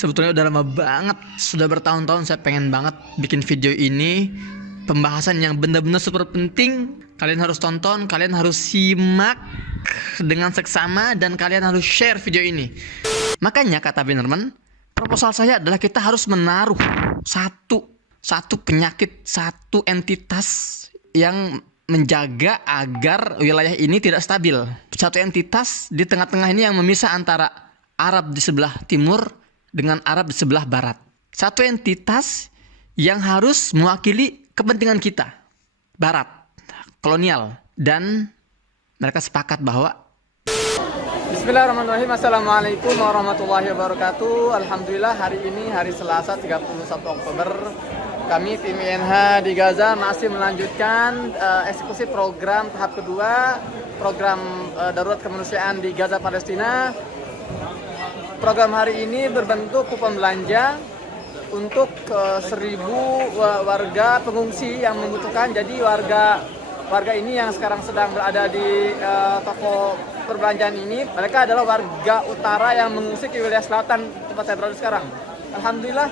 Sebetulnya udah lama banget, sudah bertahun-tahun saya pengen banget bikin video ini. Pembahasan yang benar-benar super penting. Kalian harus tonton, kalian harus simak dengan seksama, dan kalian harus share video ini. Makanya kata Binerman, proposal saya adalah kita harus menaruh satu penyakit, satu entitas yang menjaga agar wilayah ini tidak stabil. Satu entitas di tengah-tengah ini yang memisah antara Arab di sebelah timur dengan Arab di sebelah barat. Satu entitas yang harus mewakili kepentingan kita, barat, kolonial. Dan mereka sepakat bahwa Bismillahirrahmanirrahim. Assalamualaikum warahmatullahi wabarakatuh. Alhamdulillah, hari ini hari Selasa 31 Oktober. Kami tim INH di Gaza masih melanjutkan eksekusi program tahap kedua, program darurat kemanusiaan di Gaza Palestina. Program hari ini berbentuk kupon belanja untuk 1.000 warga pengungsi yang membutuhkan. Jadi warga ini yang sekarang sedang berada di toko perbelanjaan ini, mereka adalah warga utara yang mengungsi ke wilayah selatan tempat saya berada sekarang. Alhamdulillah.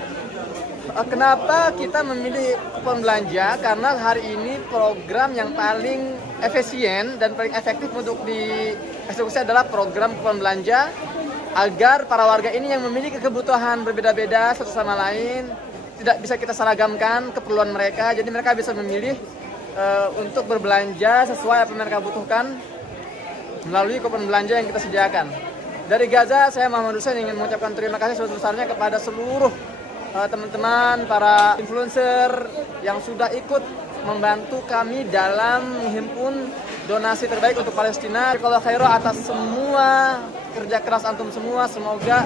Kenapa kita memilih kupon belanja? Karena hari ini program yang paling efisien dan paling efektif untuk dieksekusi adalah program kupon belanja, agar para warga ini yang memiliki kebutuhan berbeda-beda satu sama lain tidak bisa kita seragamkan keperluan mereka. Jadi mereka bisa memilih untuk berbelanja sesuai apa yang mereka butuhkan melalui kupon belanja yang kita sediakan. Dari Gaza, saya Muhammad Hussein ingin mengucapkan terima kasih sebesar-besarnya kepada seluruh teman-teman, para influencer yang sudah ikut membantu kami dalam menghimpun donasi terbaik untuk Palestina. Kalau khairah atas semua kerja keras antum semua, semoga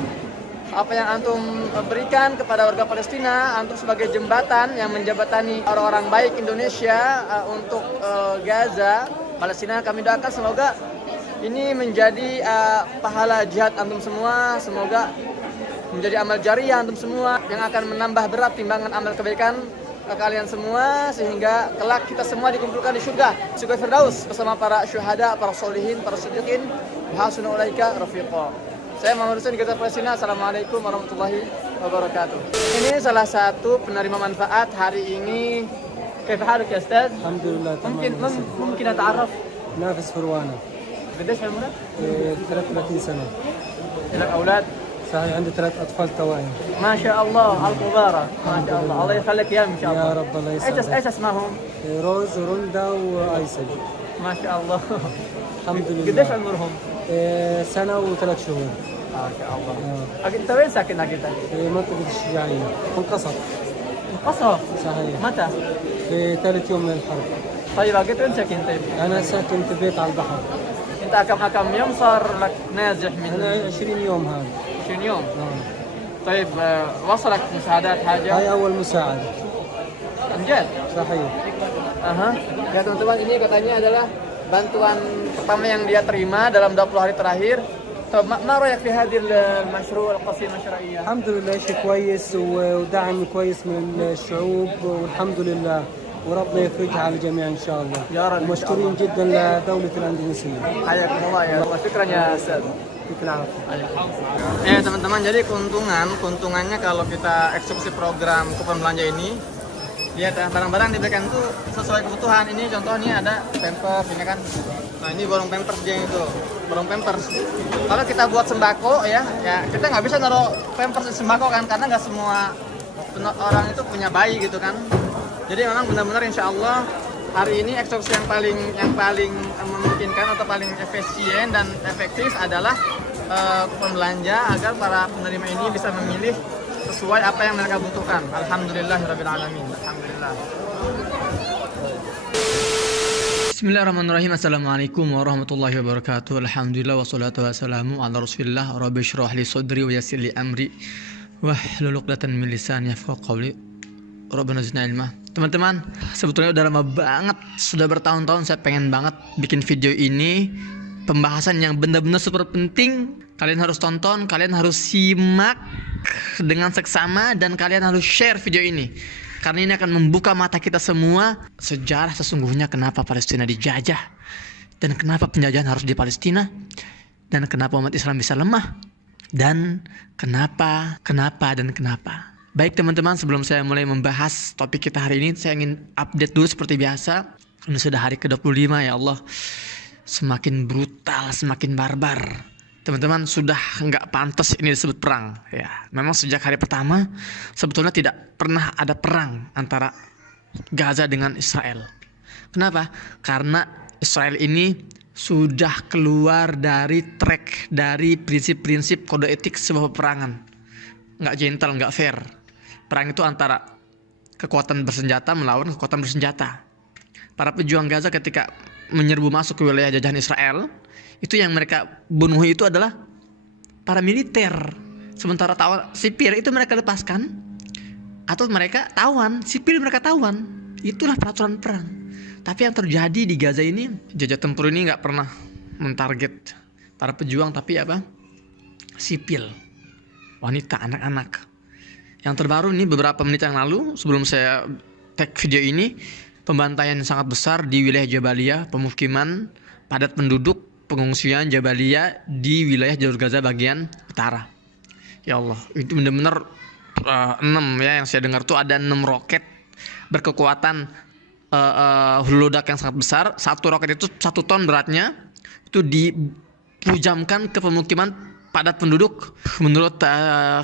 apa yang antum berikan kepada warga Palestina, antum sebagai jembatan yang menjembatani orang-orang baik Indonesia untuk Gaza, Palestina, kami doakan semoga ini menjadi pahala jihad antum semua, semoga menjadi amal jariah antum semua yang akan menambah berat timbangan amal kebaikan kalian semua, sehingga kelak kita semua dikumpulkan di surga Firdaus bersama para syuhada, para solihin, para siddiqin, hasuna ulaika rafiqa. Saya Muhammad Hussein, Gaza Palestina. Assalamualaikum warahmatullahi wabarakatuh. Ini salah satu penerima manfaat hari ini. Kaifa haluk ya Ustaz? Alhamdulillah. Mungkin أتعرف نافس فروانا. قديش عمرك؟ 33 سنة. لك أولاد؟ صحيح، عندي 3 أطفال توائم. ما شاء الله، ألف مبارك. ما شاء الله، الله يخليك إياهم إن شاء الله. يا رب، الله يسعدك. إيش اسمهم؟ روز وروندا وأيسل. ما شاء الله. الحمد لله. قديش عمرهم؟ سنة و3 شهور. ما شاء الله. أنت وين ساكن أنت؟ في منطقة الشجاعية، منقصف. قصف؟ صحيح. متى؟ في ثالث يوم من الحرب. طيب أنت وين ساكن طيب؟ أنا ساكن في بيت على البحر. أنت كم يوم صار لك نازح من؟ أنا 20 يوم هذا. 20 يوم. طيب وصلك مساعدات حاجة؟ هاي أول مساعدة. Anjir. صحيح. Ya teman-teman, ini katanya adalah bantuan pertama yang dia terima dalam 20 hari terakhir. طب ما رأيك في هذه المشروع القصيمة الشرعية؟ الحمد لله، شيء كويس ودعم كويس من الشعوب، والحمد لله، وربنا يفرجها على الجميع إن شاء الله. يا رب. ومشكورين جدا لدولة الأندونيسية. حياكم الله يا الله. شكرا يا أستاذ. Ya teman-teman, jadi keuntungannya kalau kita eksekusi program kupon belanja ini, ya barang-barang diberikan itu sesuai kebutuhan. Ini contohnya ada pampers, ini kan. Nah ini borong pampers dia itu, borong pampers. Kalau kita buat sembako ya kita nggak bisa naruh pampers di sembako kan, karena nggak semua orang itu punya bayi gitu kan. Jadi memang benar-benar insya Allah hari ini eksekusi yang paling memungkinkan atau paling efisien dan efektif adalah kupon belanja, agar para penerima ini bisa memilih sesuai apa yang mereka butuhkan. Alhamdulillahirabbil alamin. Alhamdulillah. Bismillahirrahmanirrahim. Assalamualaikum warahmatullahi wabarakatuh. Alhamdulillah wassalatu wassalamu ala Rasulillah. Rabbi shrah li sadri wa yassir li amri wahlul 'uqdatam min lisani yafqahu qawli. Rabbana zidna ilma. Teman-teman, sebetulnya udah lama banget, sudah bertahun-tahun saya pengen banget bikin video ini. Pembahasan yang benar-benar super penting. Kalian harus tonton, kalian harus simak dengan seksama, dan kalian harus share video ini. Karena ini akan membuka mata kita semua sejarah sesungguhnya kenapa Palestina dijajah, dan kenapa penjajahan harus di Palestina, dan kenapa umat Islam bisa lemah, dan kenapa. Baik teman-teman, sebelum saya mulai membahas topik kita hari ini, saya ingin update dulu seperti biasa. Ini sudah hari ke-25, ya Allah. Semakin brutal, semakin barbar. Teman-teman, sudah nggak pantas ini disebut perang. Ya, memang sejak hari pertama sebetulnya tidak pernah ada perang antara Gaza dengan Israel. Kenapa? Karena Israel ini sudah keluar dari track, dari prinsip-prinsip kode etik sebuah peperangan. Nggak gentle, nggak fair. Perang itu antara kekuatan bersenjata melawan kekuatan bersenjata. Para pejuang Gaza ketika menyerbu masuk ke wilayah jajahan Israel, itu yang mereka bunuh itu adalah para militer. Sementara sipil itu mereka lepaskan, atau mereka tawan, sipil mereka tawan. Itulah peraturan perang. Tapi yang terjadi di Gaza ini, jajah tempur ini nggak pernah mentarget para pejuang, tapi apa? Sipil, wanita, anak-anak. Yang terbaru ini beberapa menit yang lalu, sebelum saya tag video ini, pembantaian yang sangat besar di wilayah Jabalia, pemukiman padat penduduk, pengungsian Jabalia di wilayah jalur Gaza bagian utara. Ya Allah, itu benar-benar 6 ya, yang saya dengar tuh ada 6 roket berkekuatan hulu ledak yang sangat besar. Satu roket itu 1 ton beratnya, itu dipujamkan ke pemukiman padat penduduk. Menurut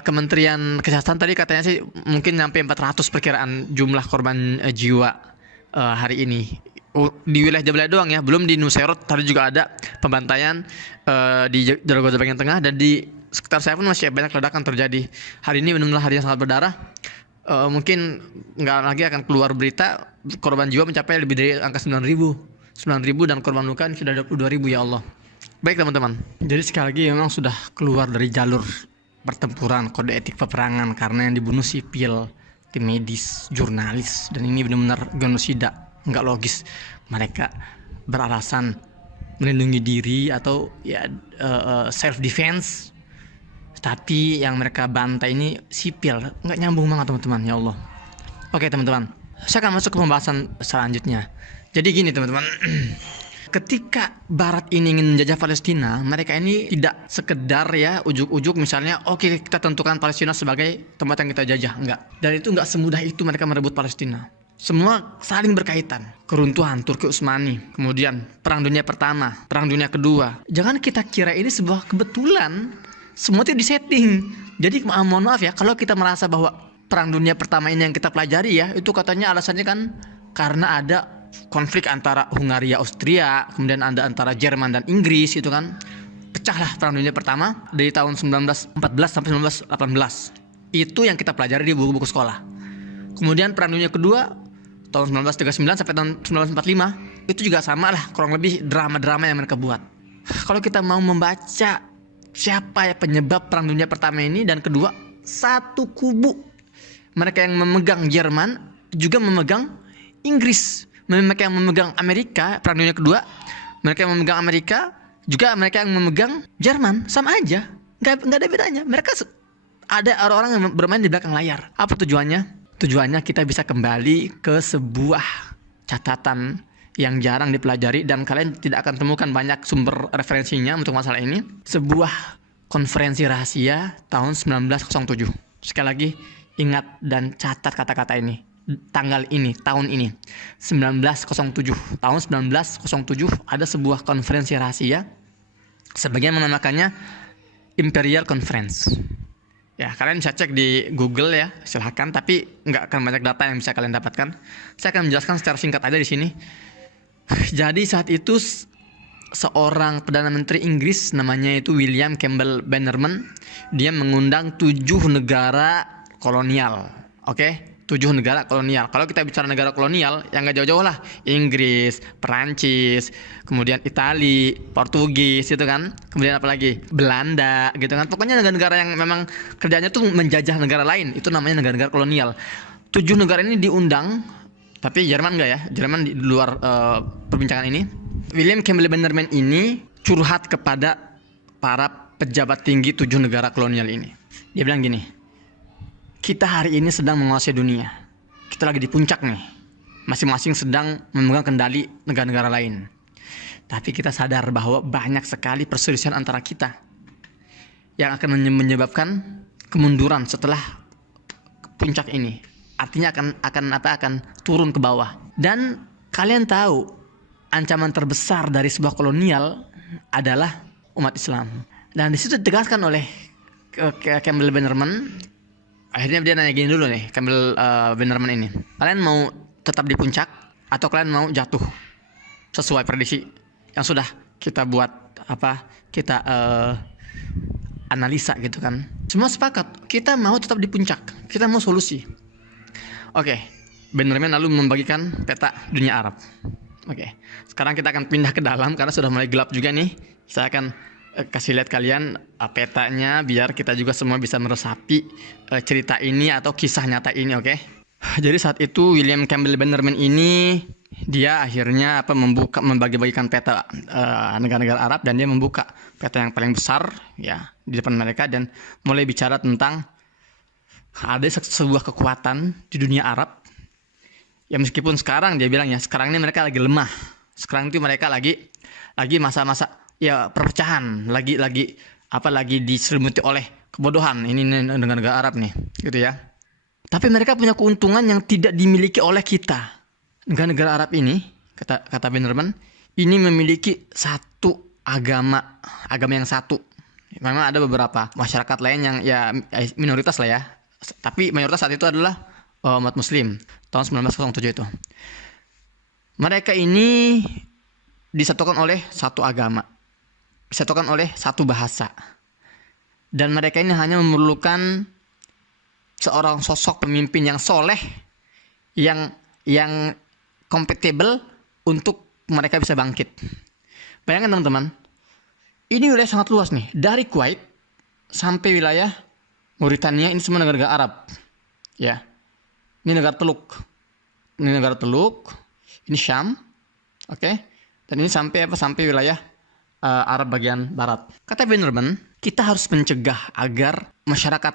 Kementerian Kesehatan tadi katanya sih mungkin sampai 400 perkiraan jumlah korban jiwa hari ini. Di wilayah Jabalia doang ya, belum di Nusairat. Tadi juga ada pembantaian di jalur Gaza bagian tengah, dan di sekitar saya pun masih banyak ledakan terjadi. Hari ini benar-benar hari yang sangat berdarah. Mungkin nggak lagi akan keluar berita korban jiwa mencapai lebih dari angka 9.000 dan korban luka sudah 22.000, ya Allah. Baik teman-teman, jadi sekali lagi memang sudah keluar dari jalur pertempuran kode etik peperangan, karena yang dibunuh sipil, tim medis, jurnalis, dan ini benar-benar genosida. Nggak logis. Mereka beralasan melindungi diri atau ya self defense, tapi yang mereka bantai ini sipil. Nggak nyambung banget teman-teman, ya Allah. Oke teman-teman, saya akan masuk ke pembahasan selanjutnya. Jadi gini teman-teman, ketika Barat ini ingin menjajah Palestina, mereka ini tidak sekedar ya ujuk-ujuk misalnya oke, kita tentukan Palestina sebagai tempat yang kita jajah. Enggak. Dan itu enggak semudah itu mereka merebut Palestina. Semua saling berkaitan. Keruntuhan Turki Utsmani, kemudian Perang Dunia Pertama, Perang Dunia Kedua. Jangan kita kira ini sebuah kebetulan. Semua itu disetting. Jadi mohon maaf ya, kalau kita merasa bahwa Perang Dunia Pertama ini yang kita pelajari ya, itu katanya alasannya kan karena ada konflik antara Hungaria, Austria, kemudian ada antara Jerman dan Inggris, itu kan pecahlah Perang Dunia Pertama dari tahun 1914 sampai 1918. Itu yang kita pelajari di buku-buku sekolah. Kemudian Perang Dunia Kedua tahun 1939 sampai tahun 1945, itu juga sama lah, kurang lebih drama-drama yang mereka buat. Kalau kita mau membaca siapa ya penyebab Perang Dunia Pertama ini dan Kedua, satu kubu. Mereka yang memegang Jerman juga memegang Inggris. Mereka yang memegang Amerika, Perang Dunia Kedua, mereka yang memegang Amerika juga mereka yang memegang Jerman, sama aja, nggak ada bedanya. Mereka ada orang-orang yang bermain di belakang layar. Apa tujuannya? Tujuannya kita bisa kembali ke sebuah catatan yang jarang dipelajari dan kalian tidak akan temukan banyak sumber referensinya untuk masalah ini. Sebuah konferensi rahasia tahun 1907. Sekali lagi ingat dan catat kata-kata ini. Tanggal ini, tahun ini 1907. Tahun 1907 ada sebuah konferensi rahasia. Sebagian menamakannya Imperial Conference. Ya, kalian bisa cek di Google ya, silahkan. Tapi nggak akan banyak data yang bisa kalian dapatkan. Saya akan menjelaskan secara singkat aja di sini. Jadi saat itu seorang Perdana Menteri Inggris namanya itu William Campbell Bannerman, dia mengundang 7 negara kolonial. Oke? 7 negara kolonial. Kalau kita bicara negara kolonial, yang nggak jauh-jauh lah, Inggris, Perancis, kemudian Itali, Portugis, gitu kan. Kemudian apa lagi? Belanda, gitu kan. Pokoknya negara-negara yang memang kerjanya tuh menjajah negara lain, itu namanya negara-negara kolonial. 7 negara ini diundang, tapi Jerman nggak ya? Jerman di luar perbincangan ini. William Campbell Bannerman ini curhat kepada para pejabat tinggi 7 negara kolonial ini. Dia bilang gini, kita hari ini sedang menguasai dunia. Kita lagi di puncak nih. Masing-masing sedang memegang kendali negara-negara lain. Tapi kita sadar bahwa banyak sekali perselisihan antara kita. yang akan menyebabkan kemunduran setelah puncak ini. Artinya akan turun ke bawah. Dan kalian tahu ancaman terbesar dari sebuah kolonial adalah umat Islam. Dan di situ ditegaskan oleh Campbell Bannerman. Akhirnya dia nanya gini dulu nih, Campbell Bannerman ini. Kalian mau tetap di puncak atau kalian mau jatuh sesuai prediksi yang sudah kita buat kita analisa gitu kan. Semua sepakat, kita mau tetap di puncak, kita mau solusi. Oke, Bannerman lalu membagikan peta dunia Arab. Oke, sekarang kita akan pindah ke dalam karena sudah mulai gelap juga nih. Saya akan kasih lihat kalian petanya biar kita juga semua bisa meresapi cerita ini atau kisah nyata ini, oke? Jadi saat itu William Campbell Bannerman ini dia akhirnya membagi-bagikan peta negara-negara Arab, dan dia membuka peta yang paling besar ya di depan mereka dan mulai bicara tentang ada sebuah kekuatan di dunia Arab. Ya meskipun sekarang dia bilang ya sekarang ini mereka lagi lemah. Sekarang itu mereka lagi masa-masa ya perpecahan, lagi diselimuti oleh kebodohan ini negara-negara Arab nih, gitu ya. Tapi mereka punya keuntungan yang tidak dimiliki oleh kita. Negara-negara Arab ini, kata Bannerman, ini memiliki satu agama yang satu. Memang ada beberapa masyarakat lain yang ya minoritas lah ya. Tapi mayoritas saat itu adalah umat Muslim tahun 1907 itu. Mereka ini disatukan oleh satu agama, disatukan oleh satu bahasa, dan mereka ini hanya memerlukan seorang sosok pemimpin yang soleh, yang kompatibel untuk mereka bisa bangkit. Bayangkan teman-teman, ini wilayah sangat luas nih, dari Kuwait sampai wilayah Mauritania, ini semua negara-negara Arab. Ya, ini negara teluk, ini Syam, oke, dan ini sampai wilayah Arab bagian barat. Kata Bannerman, kita harus mencegah agar masyarakat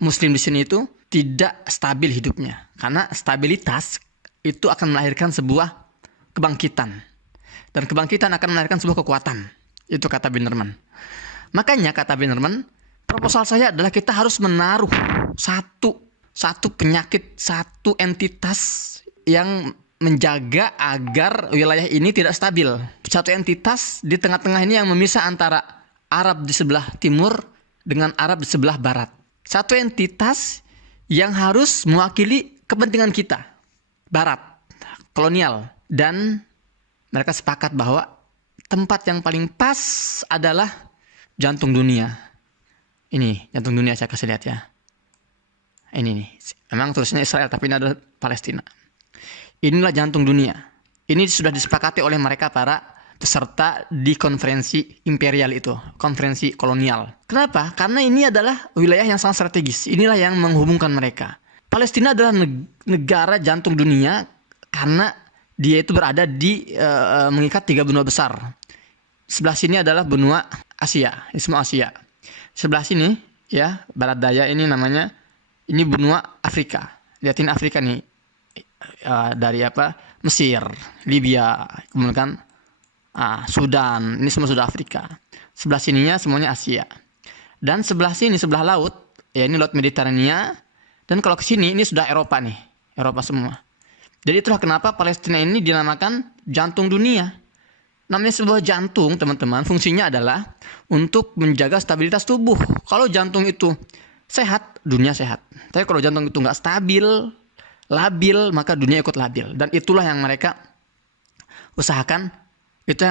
Muslim di sini itu tidak stabil hidupnya, karena stabilitas itu akan melahirkan sebuah kebangkitan, dan kebangkitan akan melahirkan sebuah kekuatan. Itu kata Bannerman. Makanya kata Bannerman, proposal saya adalah kita harus menaruh satu penyakit, satu entitas yang menjaga agar wilayah ini tidak stabil. Satu entitas di tengah-tengah ini yang memisah antara Arab di sebelah timur dengan Arab di sebelah barat. Satu entitas yang harus mewakili kepentingan kita, barat, kolonial. Dan mereka sepakat bahwa tempat yang paling pas adalah jantung dunia. Ini jantung dunia, saya kasih lihat ya. Ini nih, memang tulisnya Israel tapi ini adalah Palestina. Inilah jantung dunia. Ini sudah disepakati oleh mereka para peserta di konferensi imperial itu, konferensi kolonial. Kenapa? Karena ini adalah wilayah yang sangat strategis. Inilah yang menghubungkan mereka. Palestina adalah negara jantung dunia karena dia itu berada di mengikat 3 benua besar. Sebelah sini adalah benua Asia, ini semua Asia. Sebelah sini ya, barat daya ini namanya, ini benua Afrika. Lihatin Afrika nih. Dari Mesir, Libya, kemudian Sudan, ini semua sudah Afrika. Sebelah sininya semuanya Asia. Dan sebelah sini, sebelah laut, ya ini laut Mediterania. Dan kalau ke sini ini sudah Eropa nih, Eropa semua. Jadi itulah kenapa Palestina ini dinamakan jantung dunia. Namanya sebuah jantung, teman-teman, fungsinya adalah untuk menjaga stabilitas tubuh. Kalau jantung itu sehat, dunia sehat. Tapi kalau jantung itu nggak stabil, labil, maka dunia ikut labil. Dan itulah yang mereka usahakan.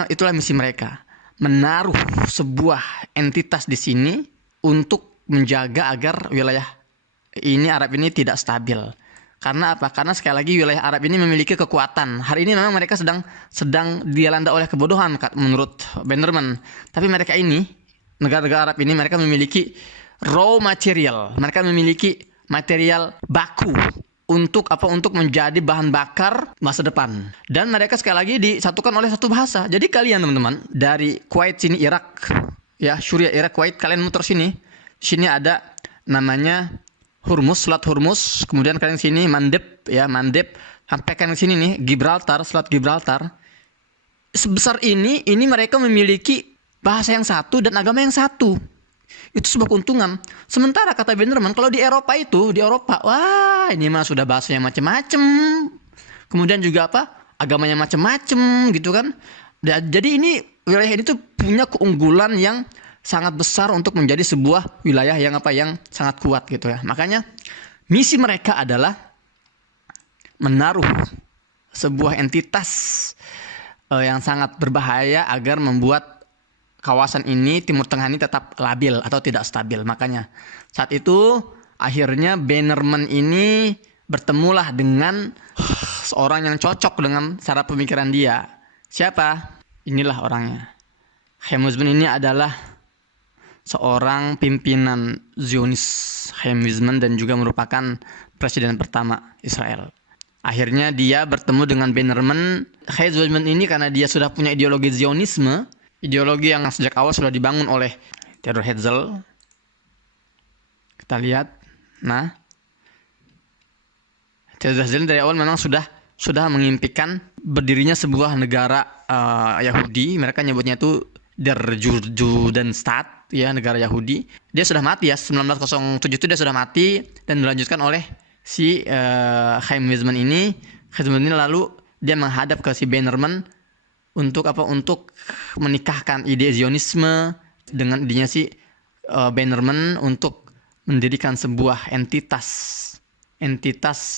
Itulah misi mereka, menaruh sebuah entitas di sini untuk menjaga agar wilayah ini, Arab ini, tidak stabil. Karena apa? Karena sekali lagi wilayah Arab ini memiliki kekuatan. Hari ini memang mereka sedang dilanda oleh kebodohan menurut Bannerman. Tapi mereka ini, negara-negara Arab ini, mereka memiliki raw material. Mereka memiliki material baku untuk menjadi bahan bakar masa depan. Dan mereka sekali lagi disatukan oleh satu bahasa. Jadi kalian teman-teman dari Kuwait sini, Irak ya, Suriah, Irak, Kuwait, kalian muter sini. Sini ada namanya Hormuz, Selat Hormuz. Kemudian kalian sini Mandeb ya, Mandeb. Sampai kalian sini nih Gibraltar, Selat Gibraltar. Sebesar ini mereka memiliki bahasa yang satu dan agama yang satu. Itu sebuah keuntungan. Sementara kata Bannerman, kalau di Eropa, wah ini mah sudah bahasanya macam-macam. Kemudian juga agamanya macam-macam gitu kan. Jadi ini wilayah ini tuh punya keunggulan yang sangat besar untuk menjadi sebuah wilayah yang sangat kuat gitu ya. Makanya misi mereka adalah menaruh sebuah entitas yang sangat berbahaya agar membuat kawasan ini, Timur Tengah ini tetap labil atau tidak stabil. Makanya saat itu akhirnya Bannerman ini bertemulah dengan seorang yang cocok dengan cara pemikiran dia. Siapa? Inilah orangnya. Chaim Weizmann ini adalah seorang pimpinan Zionis, Chaim Weizmann, dan juga merupakan presiden pertama Israel. Akhirnya dia bertemu dengan Bannerman. Chaim Weizmann ini karena dia sudah punya ideologi Zionisme, ideologi yang sejak awal sudah dibangun oleh Theodor Herzl. Kita lihat. Nah, Theodor Herzl dari awal memang sudah mengimpikan berdirinya sebuah negara Yahudi. Mereka nyebutnya itu Der Judenstaat, ya, negara Yahudi. Dia sudah mati ya, 1907 itu dia sudah mati dan dilanjutkan oleh si Chaim Weizmann ini. Chaim Weizmann ini lalu dia menghadap ke si Bannerman untuk menikahkan ide Zionisme dengan idenya si Bannerman untuk mendirikan sebuah entitas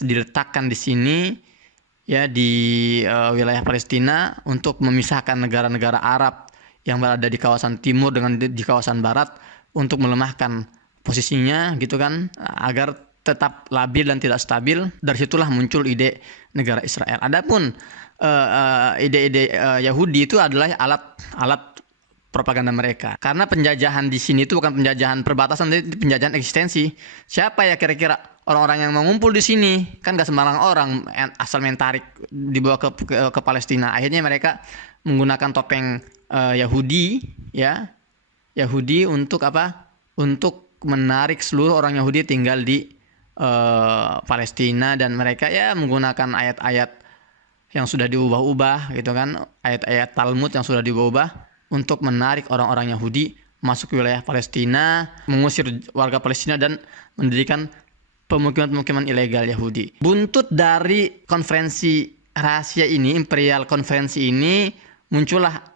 diletakkan di sini ya, di wilayah Palestina, untuk memisahkan negara-negara Arab yang berada di kawasan timur dengan di kawasan barat, untuk melemahkan posisinya gitu kan, agar tetap labil dan tidak stabil. Dari situlah muncul ide negara Israel. Adapun ide-ide Yahudi itu adalah alat propaganda mereka. Karena penjajahan di sini itu bukan penjajahan perbatasan, tapi penjajahan eksistensi. Siapa ya kira-kira orang-orang yang mengumpul di sini? Kan gak sembarang orang asal mentarik dibawa ke Palestina. Akhirnya mereka menggunakan topeng Yahudi, ya, Yahudi untuk Untuk menarik seluruh orang Yahudi tinggal di Palestina, dan mereka ya menggunakan ayat-ayat yang sudah diubah-ubah gitu kan, ayat-ayat Talmud yang sudah diubah untuk menarik orang-orang Yahudi masuk ke wilayah Palestina, mengusir warga Palestina dan mendirikan pemukiman-pemukiman ilegal Yahudi. Buntut dari konferensi rahasia ini, imperial konferensi ini,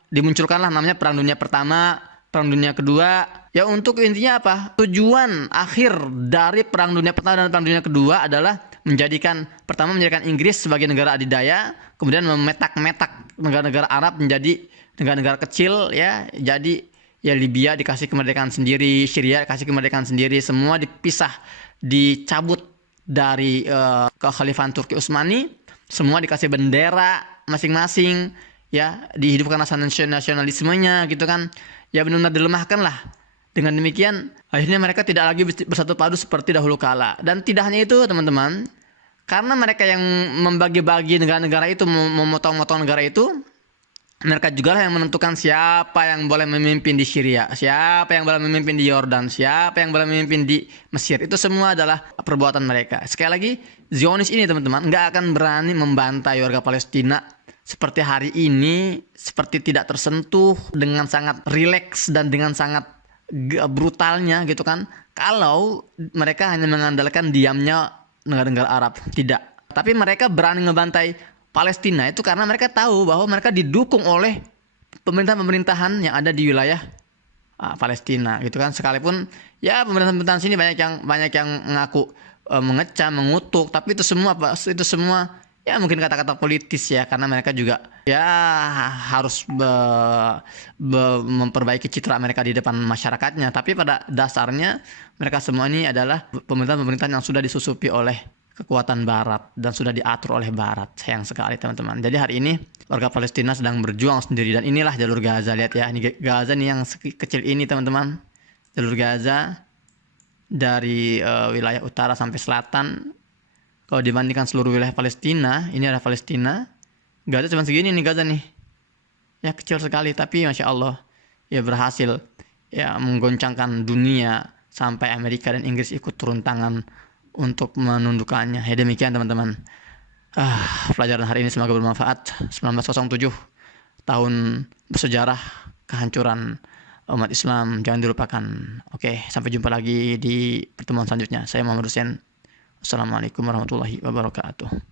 dimunculkanlah namanya Perang Dunia Pertama, Perang Dunia Kedua. Ya, untuk intinya tujuan akhir dari Perang Dunia Pertama dan Perang Dunia Kedua adalah menjadikan Inggris sebagai negara adidaya, kemudian memetak-metak negara-negara Arab menjadi negara-negara kecil ya. Jadi ya Libya dikasih kemerdekaan sendiri, Syria dikasih kemerdekaan sendiri, semua dipisah, dicabut dari kekhalifahan Turki Utsmani, semua dikasih bendera masing-masing ya, dihidupkan rasa nasionalismenya gitu kan. Ya benar-benar dilemahkan lah. Dengan demikian akhirnya mereka tidak lagi bersatu padu seperti dahulu kala. Dan tidak hanya itu teman-teman, karena mereka yang membagi-bagi negara-negara itu, memotong-motong negara itu, mereka juga lah yang menentukan siapa yang boleh memimpin di Syria, siapa yang boleh memimpin di Yordan, siapa yang boleh memimpin di Mesir. Itu semua adalah perbuatan mereka. Sekali lagi, Zionis ini teman-teman nggak akan berani membantai warga Palestina seperti hari ini, seperti tidak tersentuh, dengan sangat rileks dan dengan sangat brutalnya gitu kan, kalau mereka hanya mengandalkan diamnya negara-negara Arab. Tidak, tapi mereka berani ngebantai Palestina itu karena mereka tahu bahwa mereka didukung oleh pemerintahan-pemerintahan yang ada di wilayah Palestina gitu kan. Sekalipun ya pemerintahan-pemerintahan sini banyak yang mengaku mengecam, mengutuk, tapi itu semua ya mungkin kata-kata politis ya, karena mereka juga ya harus memperbaiki citra mereka di depan masyarakatnya. Tapi pada dasarnya mereka semua ini adalah pemerintahan-pemerintahan yang sudah disusupi oleh kekuatan Barat dan sudah diatur oleh Barat. Sayang sekali teman-teman. Jadi hari ini warga Palestina sedang berjuang sendiri, dan inilah jalur Gaza. Lihat ya, ini Gaza nih yang kecil ini teman-teman. Jalur Gaza dari wilayah utara sampai selatan. Kalau dibandingkan seluruh wilayah Palestina, ini adalah Palestina. Gaza cuma segini nih Gaza nih. Ya kecil sekali, tapi Masya Allah ya berhasil ya menggoncangkan dunia sampai Amerika dan Inggris ikut turun tangan untuk menundukkannya. Ya demikian teman-teman. Pelajaran hari ini semoga bermanfaat. 1907 tahun bersejarah kehancuran umat Islam jangan dilupakan. Oke, sampai jumpa lagi di pertemuan selanjutnya. Saya Muhammad Hussein. Assalamualaikum warahmatullahi wabarakatuh.